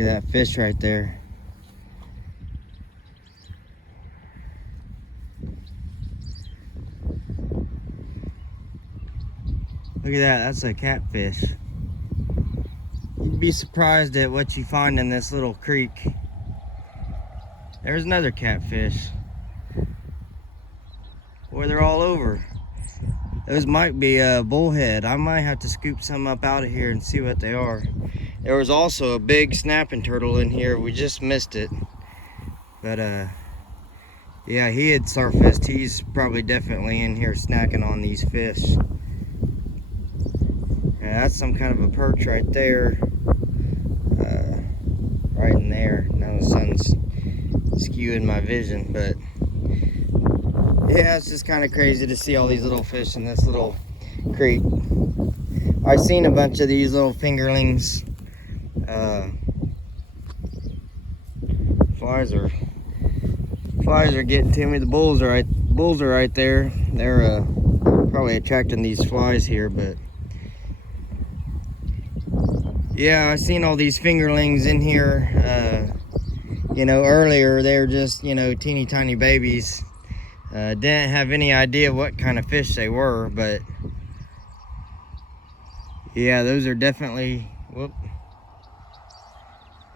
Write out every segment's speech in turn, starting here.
Look at that fish right there. Look at that, that's a catfish. You'd be surprised at what you find in this little creek. There's another catfish. Boy, they're all over. Those might be a bullhead. I might have to scoop some up out of here and see what they are. There was also a big snapping turtle in here. We just missed it. But yeah, he had surfaced. He's probably definitely in here snacking on these fish. Yeah, that's some kind of a perch right there. Right in there. Now the sun's skewing my vision, but yeah, it's just kind of crazy to see all these little fish in this little creek. I've seen a bunch of these little fingerlings. Flies are getting to me. The bulls are right there. They're probably attracting these flies here, but yeah, I've seen all these fingerlings in here. You know, earlier they were just, you know, teeny tiny babies. Didn't have any idea what kind of fish they were, but yeah, those are definitely,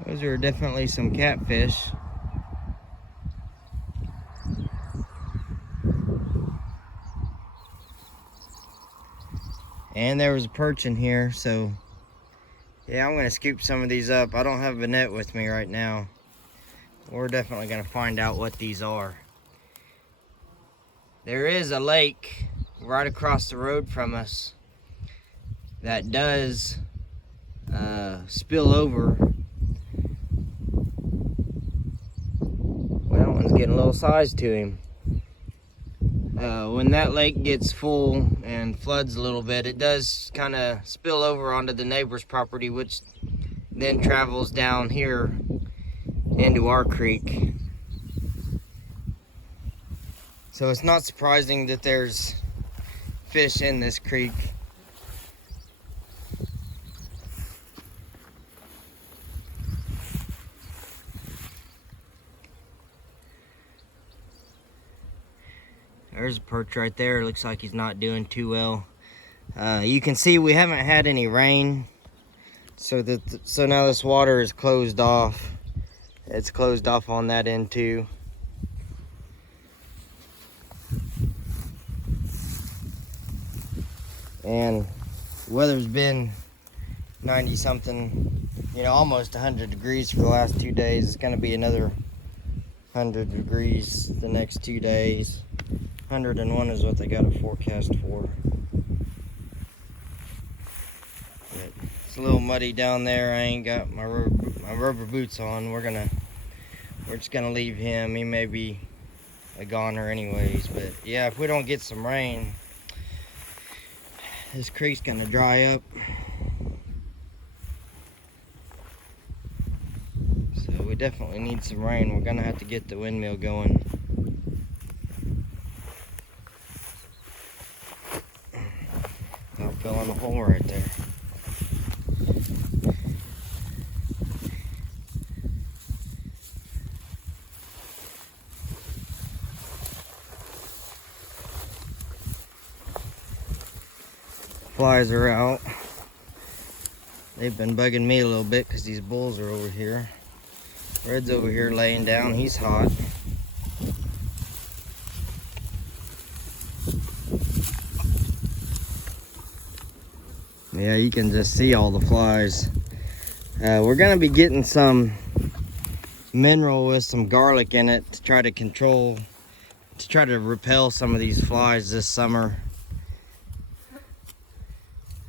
those are definitely some catfish. And there was a perch in here, so yeah, I'm gonna scoop some of these up. I don't have a net with me right now. We're definitely gonna find out what these are. There is a lake right across the road from us that does spill over. Well, that one's getting a little size to him. When that lake gets full and floods a little bit, it does kind of spill over onto the neighbor's property, which then travels down here into our creek. So it's not surprising that there's fish in this creek. There's a perch right there. Looks like he's not doing too well. You can see we haven't had any rain, so now this water is closed off. It's closed off on that end too. And weather's been 90 something, you know, almost 100 degrees for the last 2 days. It's gonna be another 100 degrees the next 2 days. 101 is what they got a forecast for. But it's a little muddy down there. I ain't got my rubber boots on. We're just gonna leave him. He may be a goner anyways, but yeah, if we don't get some rain, this creek's gonna dry up. So we definitely need some rain. We're gonna have to get the windmill going. I'll fill in a hole right there. Flies are out. They've been bugging me a little bit because these bulls are over here. Red's over here laying down. He's hot. Yeah, you can just see all the flies. We're gonna be getting some mineral with some garlic in it to try to repel some of these flies this summer.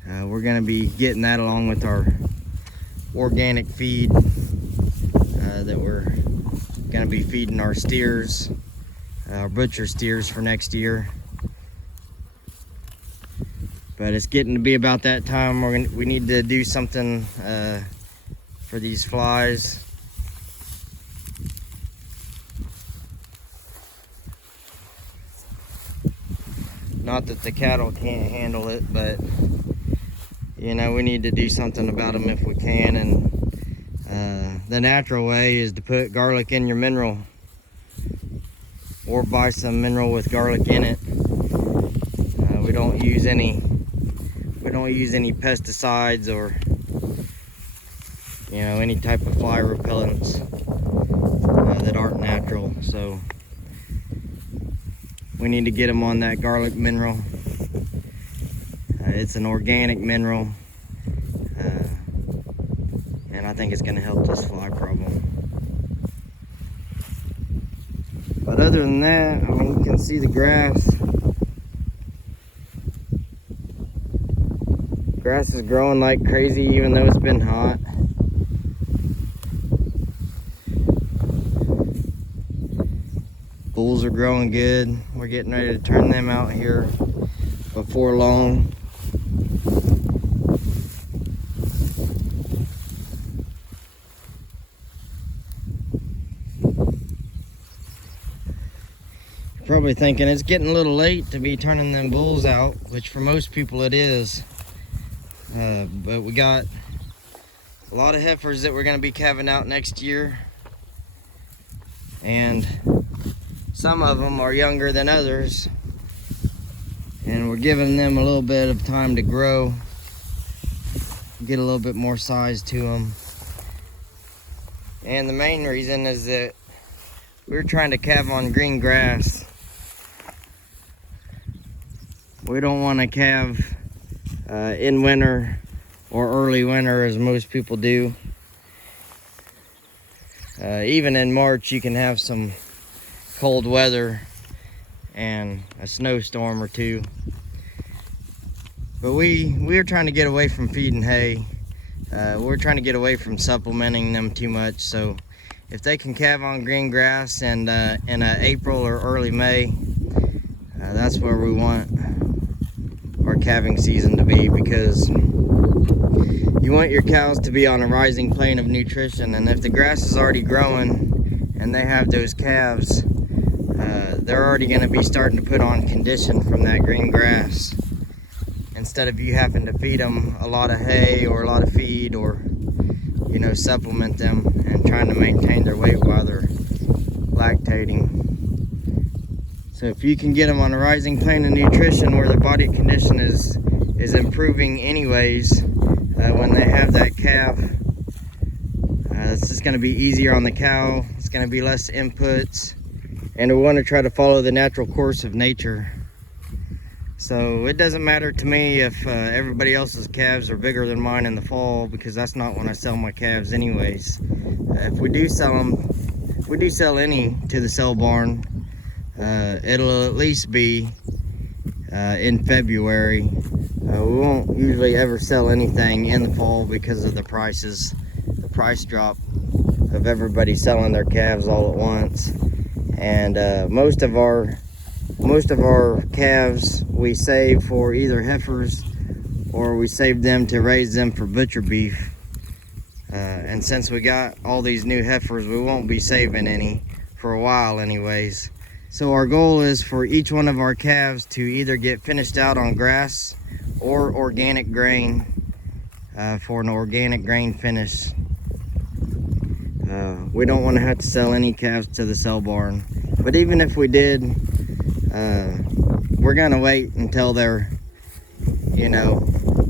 We're gonna be getting that along with our organic feed that we're gonna be feeding our steers, our butcher steers for next year. But it's getting to be about that time. We need to do something for these flies. Not that the cattle can't handle it, but you know, we need to do something about them if we can. And the natural way is to put garlic in your mineral, or buy some mineral with garlic in it. We don't use any pesticides or any type of fly repellents that aren't natural. So we need to get them on that garlic mineral. It's an organic mineral, and I think it's going to help this fly problem. But other than that, I mean, you can see the grass. Grass is growing like crazy even though it's been hot. Bulls are growing good. We're getting ready to turn them out here before long. You're probably thinking it's getting a little late to be turning them bulls out, which for most people it is. But we got a lot of heifers that we're going to be calving out next year, and some of them are younger than others, and we're giving them a little bit of time to grow, get a little bit more size to them. And the main reason is that we're trying to calve on green grass. We don't want to calve in winter or early winter as most people do. Even in March you can have some cold weather and a snowstorm or two. But we're trying to get away from feeding hay. We're trying to get away from supplementing them too much. So if they can calve on green grass and in April or early May, that's where we want our calving season to be, because you want your cows to be on a rising plane of nutrition. And if the grass is already growing and they have those calves, they're already going to be starting to put on condition from that green grass, instead of you having to feed them a lot of hay or a lot of feed, or supplement them and trying to maintain their weight while they're lactating. So if you can get them on a rising plane of nutrition where their body condition is improving anyways, when they have that calf, it's just going to be easier on the cow. It's going to be less inputs, and we want to try to follow the natural course of nature. So it doesn't matter to me if everybody else's calves are bigger than mine in the fall, because that's not when I sell my calves anyways. If we do sell any to the sale barn, it'll at least be in February. We won't usually ever sell anything in the fall because of the prices, the price drop of everybody selling their calves all at once. And most of our calves we save for either heifers, or we save them to raise them for butcher beef. And since we got all these new heifers, we won't be saving any for a while anyways. So our goal is for each one of our calves to either get finished out on grass or organic grain, for an organic grain finish. We don't want to have to sell any calves to the sale barn. But even if we did, we're gonna wait until they're,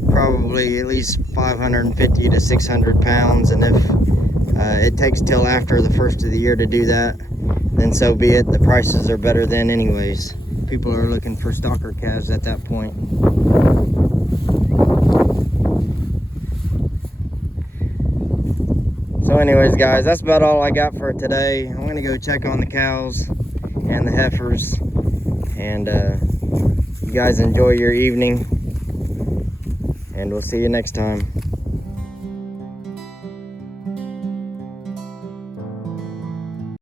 probably at least 550 to 600 pounds. And if it takes till after the first of the year to do that, then so be it. The prices are better then anyways. People are looking for stalker calves at that point. So anyways, guys, that's about all I got for today. I'm gonna go check on the cows and the heifers, and you guys enjoy your evening, and we'll see you next time.